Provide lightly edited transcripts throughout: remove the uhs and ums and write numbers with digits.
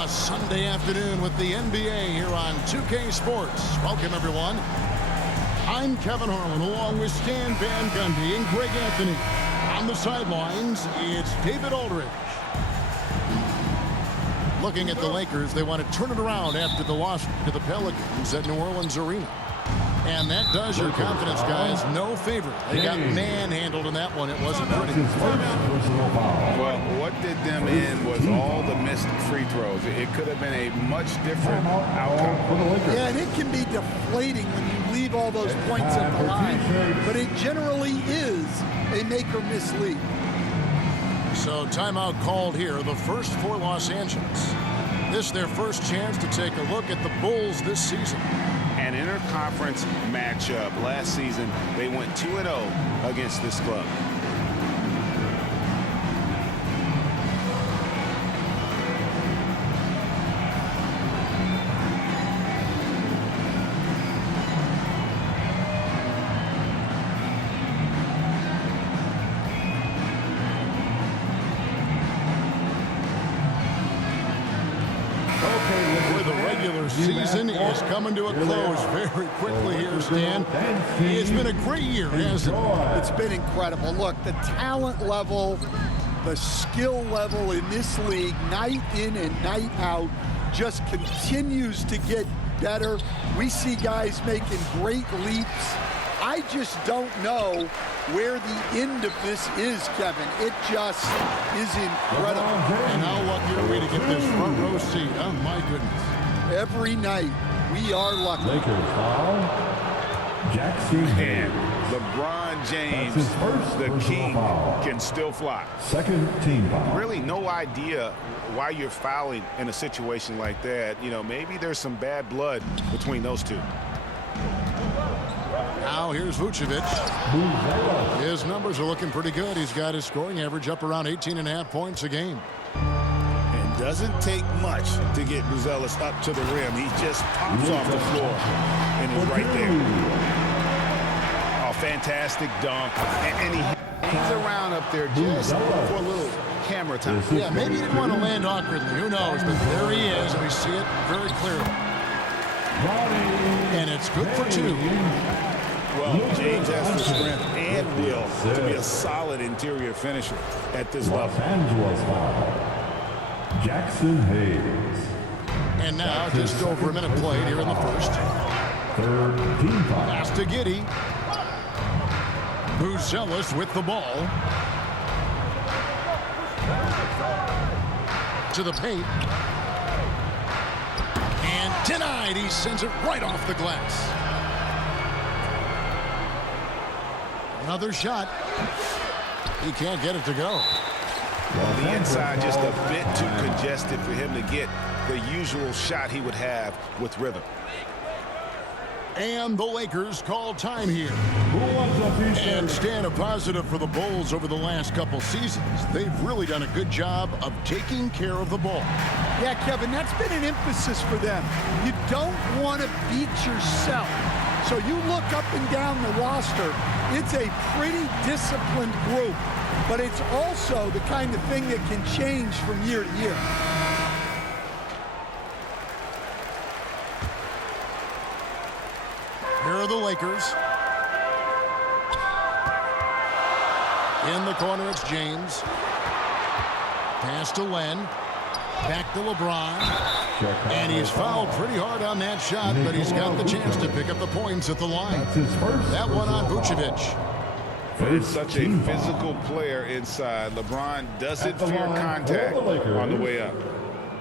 A Sunday afternoon with the NBA here on 2K Sports. Welcome, everyone. I'm Kevin Harlan, along with Stan Van Gundy and Greg Anthony. On the sidelines, it's David Aldridge. Looking at the Lakers, they want to turn it around after the loss to the Pelicans at New Orleans Arena. And that does your confidence, guys, no favor. They got manhandled in that one. It wasn't pretty. Well, what did them in was all the missed free throws. It could have been a much different outcome. Yeah, and it can be deflating when you leave all those points at the line. But it generally is a make-or-miss lead. So timeout called here, the first for Los Angeles. This their first chance to take a look at the Bulls this season. An interconference matchup. Last season, they went 2-0 against this club. Season is coming to a close very quickly here, Stan. It's been a great year, hasn't it? It's been incredible. Look, the talent level, the skill level in this league, night in and night out, just continues to get better. We see guys making great leaps. I just don't know where the end of this is, Kevin. It just is incredible. And how lucky are we to get this front row seat? Oh, my goodness. Every night, we are lucky. Lakers foul. Jackson and LeBron James, the king, can still fly. Second team foul. Really no idea why you're fouling in a situation like that. You know, maybe there's some bad blood between those two. Now here's Vucevic. His numbers are looking pretty good. He's got his scoring average up around 18.5 points a game. Doesn't take much to get Buzelis up to the rim. He just pops off the floor and is right there. Oh, fantastic dunk. And he hangs around up there just for a little camera time. Yeah, maybe he didn't want to land awkwardly. Who knows? But there he is, and we see it very clearly. And it's good for two. Well, James has the strength and will to be a solid interior finisher at this level. Los Angeles foul. Jackson Hayes. And now just over a minute played here in the first. Third team foul. Pass to Giddey. Buzelis with the ball. To the paint. And denied. He sends it right off the glass. Another shot. He can't get it to go. Well, the inside just a bit too congested for him to get the usual shot he would have with rhythm. And the Lakers call time here. And Stan, a positive for the Bulls over the last couple seasons. They've really done a good job of taking care of the ball. Yeah, Kevin, that's been an emphasis for them. You don't want to beat yourself. So you look up and down the roster, it's a pretty disciplined group. But it's also the kind of thing that can change from year to year. Here are the Lakers. In the corner, it's James. Pass to Len. Back to LeBron. And he's fouled pretty hard on that shot, but he's got the chance to pick up the points at the line. That one on Vucevic. It's such a physical player inside. LeBron doesn't fear contact on the way up.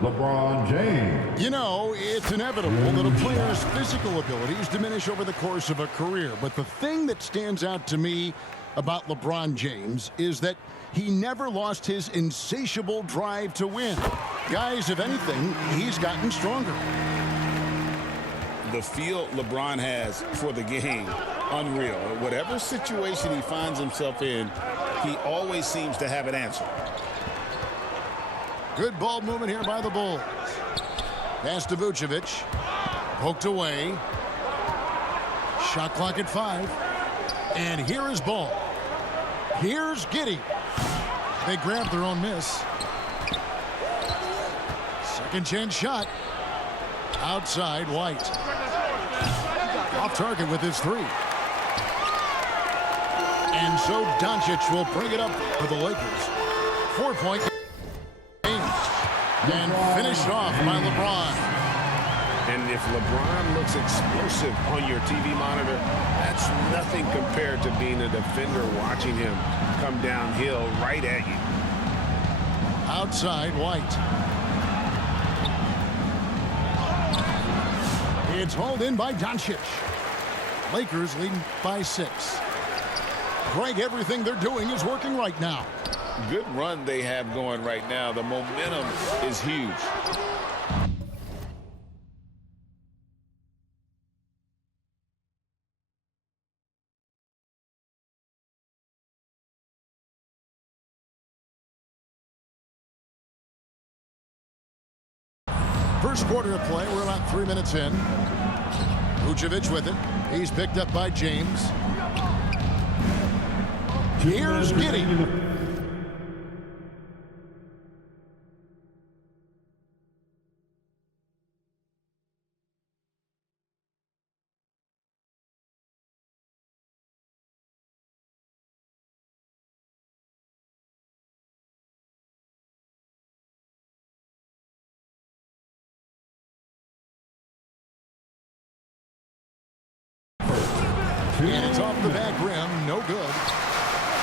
LeBron James. You know, it's inevitable that a player's physical abilities diminish over the course of a career. But the thing that stands out to me about LeBron James is that he never lost his insatiable drive to win. Guys, if anything, he's gotten stronger. The feel LeBron has for the game, unreal. Whatever situation he finds himself in, he always seems to have an answer. Good ball movement here by the Bulls. Pass to Vucevic. Poked away. Shot clock at 5. And here is Ball. Here's Giddey. They grab their own miss. Second chance shot. Outside White. Off target with his three. And so Doncic will bring it up for the Lakers. 4-point game. And finished off by LeBron. And if LeBron looks explosive on your TV monitor, that's nothing compared to being a defender watching him come downhill right at you. Outside White. It's hauled in by Doncic. Lakers leading by 6. Greg, everything they're doing is working right now. Good run they have going right now. The momentum is huge. First quarter of play, we're about 3 minutes in. Vucevic with it. He's picked up by James. Here's Giddey. And it's off the back rim, no good.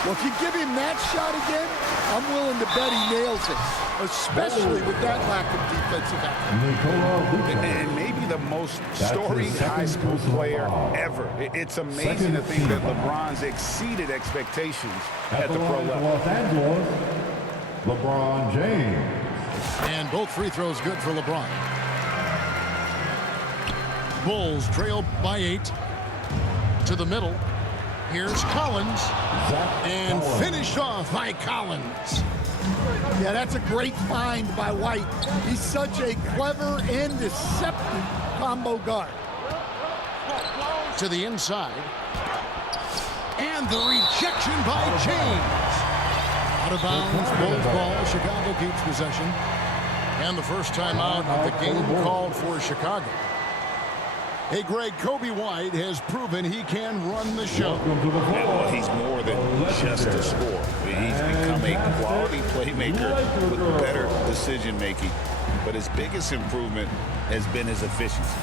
Well, if you give him that shot again, I'm willing to bet he nails it, especially with that lack of defensive effort. And maybe the most storied high school player ever. It's amazing to think that LeBron's exceeded expectations at the pro level. Los Angeles, LeBron James. And both free throws good for LeBron. Bulls trail by 8. To the middle. Here's Collins. And finished off by Collins. Yeah, that's a great find by White. He's such a clever and deceptive combo guard. To the inside. And the rejection by James. Out of bounds, Bulls ball. Chicago keeps possession. And the first time out of the game called for Chicago. Hey, Greg, Kobe White has proven he can run the show. Well, he's more than just a scorer. He's become a quality playmaker with better decision-making. But his biggest improvement has been his efficiency.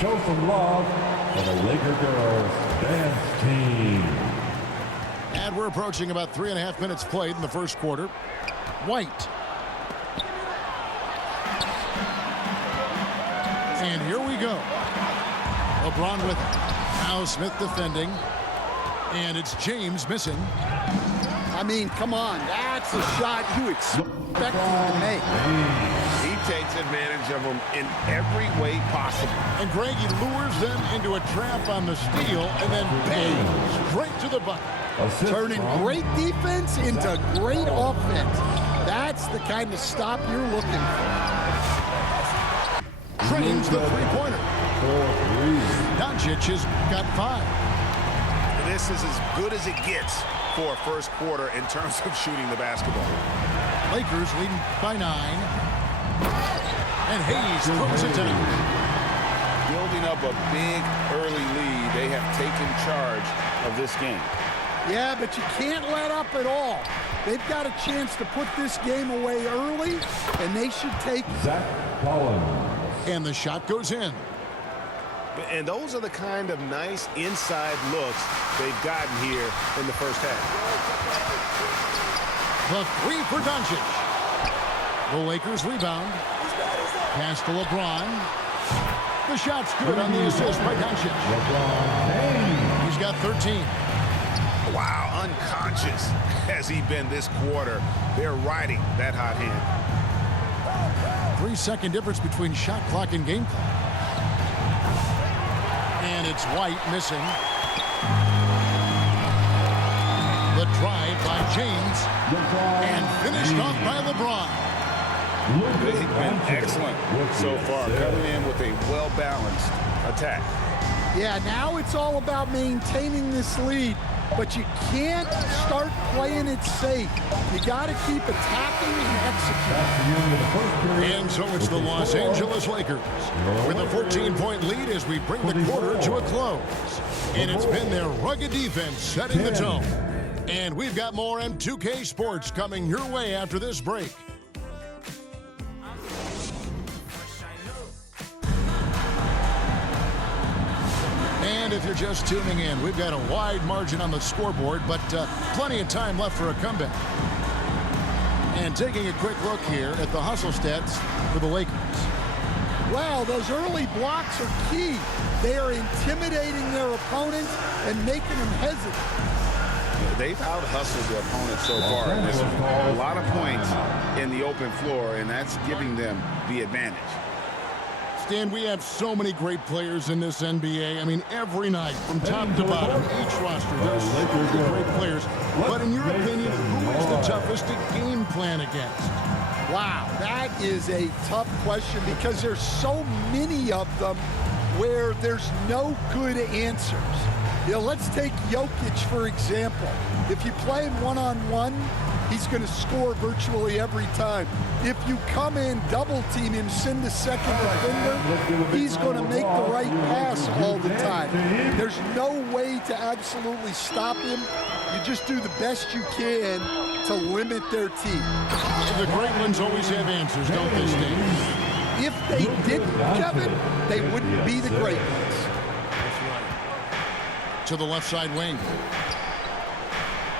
Show some love for the Laker girls dance team. And we're approaching about 3.5 minutes played in the first quarter. White. And here we go. LeBron with it. Now Smith defending. And it's James missing. I mean, come on. That's a shot you expect him to make. He takes advantage of them in every way possible. And Greg, he lures them into a trap on the steal and then bang, straight to the bucket. Turning great defense into great offense. That's the kind of stop you're looking for. Trains the three-pointer. Doncic has got 5. This is as good as it gets for a first quarter in terms of shooting the basketball. Lakers leading by 9. And Hayes throws it down. Building up a big early lead, they have taken charge of this game. Yeah, but you can't let up at all. They've got a chance to put this game away early, and they should take it. Zach Collins. And the shot goes in. And those are the kind of nice inside looks they've gotten here in the first half. The 3 for Doncic. The Lakers rebound. Pass to LeBron. The shot's good on the assist by Doncic. He's got 13. Wow, unconscious has he been this quarter. They're riding that hot hand. 3-second difference between shot clock and game clock. And it's White missing. The drive by James. And finished off by LeBron. They've been excellent so far, coming in with a well-balanced attack. Yeah, now it's all about maintaining this lead, but you can't start playing it safe. You got to keep attacking and executing. And so it's the Los Angeles Lakers with a 14-point lead as we bring the quarter to a close. And it's been their rugged defense setting the tone. And we've got more M2K Sports coming your way after this break. And if you're just tuning in, we've got a wide margin on the scoreboard, but plenty of time left for a comeback. And taking a quick look here at the hustle stats for the Lakers. Well, those early blocks are key. They are intimidating their opponents and making them hesitant. They've out-hustled their opponents so far. There's a lot of points in the open floor, and that's giving them the advantage. Stan, we have so many great players in this NBA. I mean, every night, from top to bottom, each roster, there's so many great players. But in your opinion, who is the toughest to game plan against? Wow, that is a tough question because there's so many of them where there's no good answers. You know, let's take Jokic, for example. If you play him one-on-one, he's going to score virtually every time. If you come in, double-team him, send a second defender, he's going to make the right pass all the time. There's no way to absolutely stop him. You just do the best you can to limit their team. The great ones always have answers, don't they, Stan? If they didn't, Kevin, they wouldn't be the great ones. To the left side wing.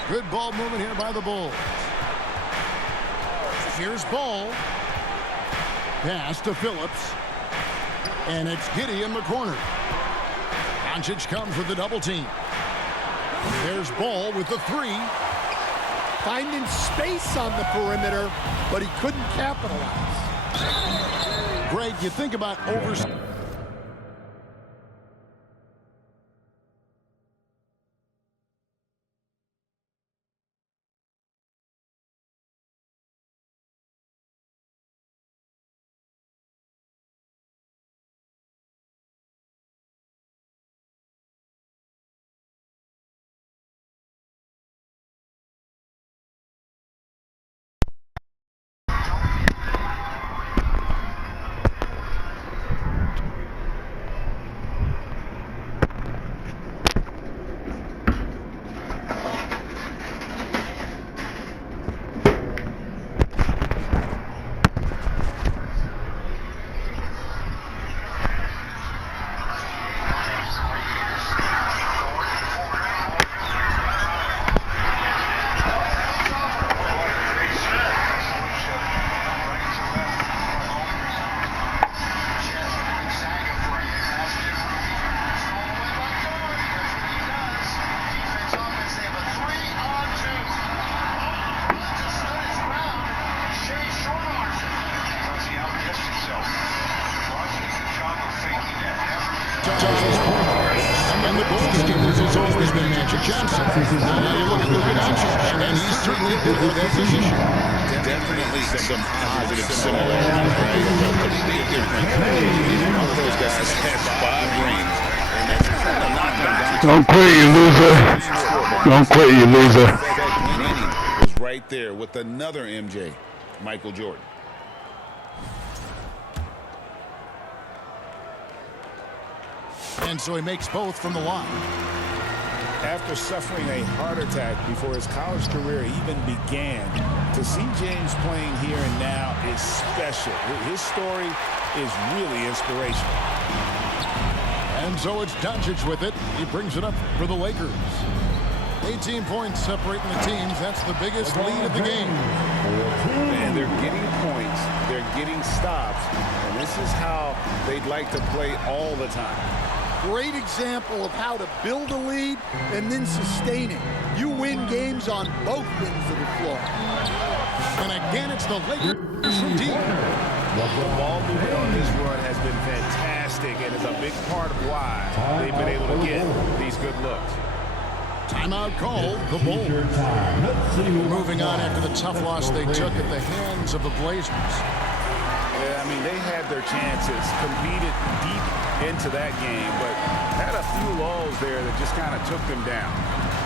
Good ball movement here by the Bulls. Here's Ball. Pass to Phillips. And it's Giddey in the corner. Doncic comes with the double team. There's Ball with the three. Finding space on the perimeter, but he couldn't capitalize. Greg, you think about and the goalkeeper has always been Magic Johnson. Now you look at Luka Doncic, and he's certainly good for that position. Definitely some positive similarities, right? But the big difference, all of those guys have 5 rings, and that's kind of knocked them down. Don't quit, you loser. Don't quit, you loser. Was right there with another MJ, Michael Jordan. And so he makes both from the line. After suffering a heart attack before his college career even began, to see James playing here and now is special. His story is really inspirational. And so it's Doncic with it. He brings it up for the Lakers. 18 points separating the teams. That's the biggest lead of the game. And they're getting points. They're getting stops. And this is how they'd like to play all the time. Great example of how to build a lead and then sustain it. You win games on both ends of the floor. And again, it's the Lakers from deep. The ball movement on this run has been fantastic and is a big part of why they've been able to get these good looks. Timeout called, the Bulls. Moving on after the tough loss they took at the hands of the Blazers. Yeah, I mean, they had their chances, competed deep into that game, but had a few lulls there that just kind of took them down.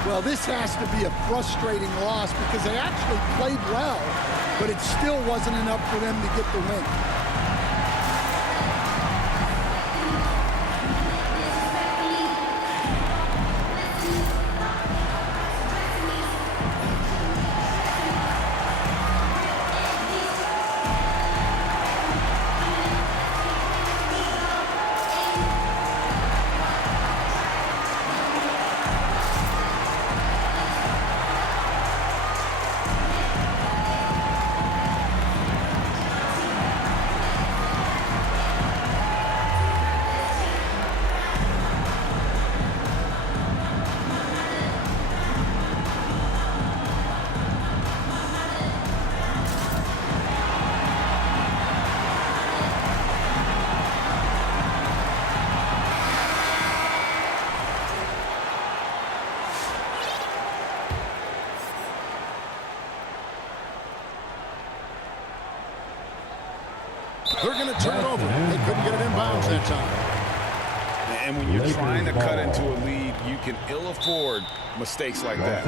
Well, this has to be a frustrating loss because they actually played well, but it still wasn't enough for them to get the win. They're going to turn it over. They couldn't get it inbounds that time. And when you're trying to cut into a lead, you can ill afford mistakes like that.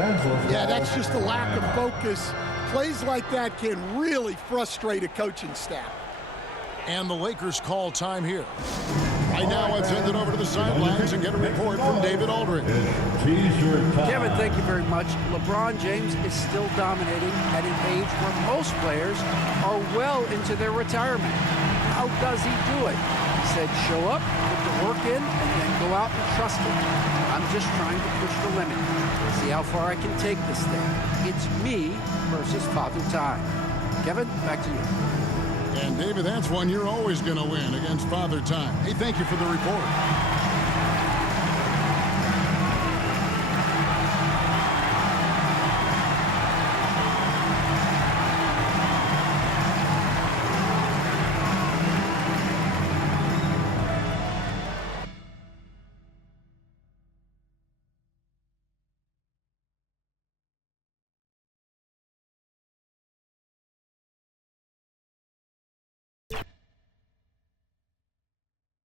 Yeah, that's just a lack of focus. Plays like that can really frustrate a coaching staff. And the Lakers call time here. Right now, I've sent it over to the sidelines and get a report from David Aldridge. Kevin, thank you very much. LeBron James is still dominating at an age where most players are well into their retirement. How does he do it? He said, show up, put the work in, and then go out and trust it. I'm just trying to push the limit, see how far I can take this thing. It's me versus Father Time. Kevin, back to you. And, David, that's one you're always going to win against Father Time. Hey, thank you for the report.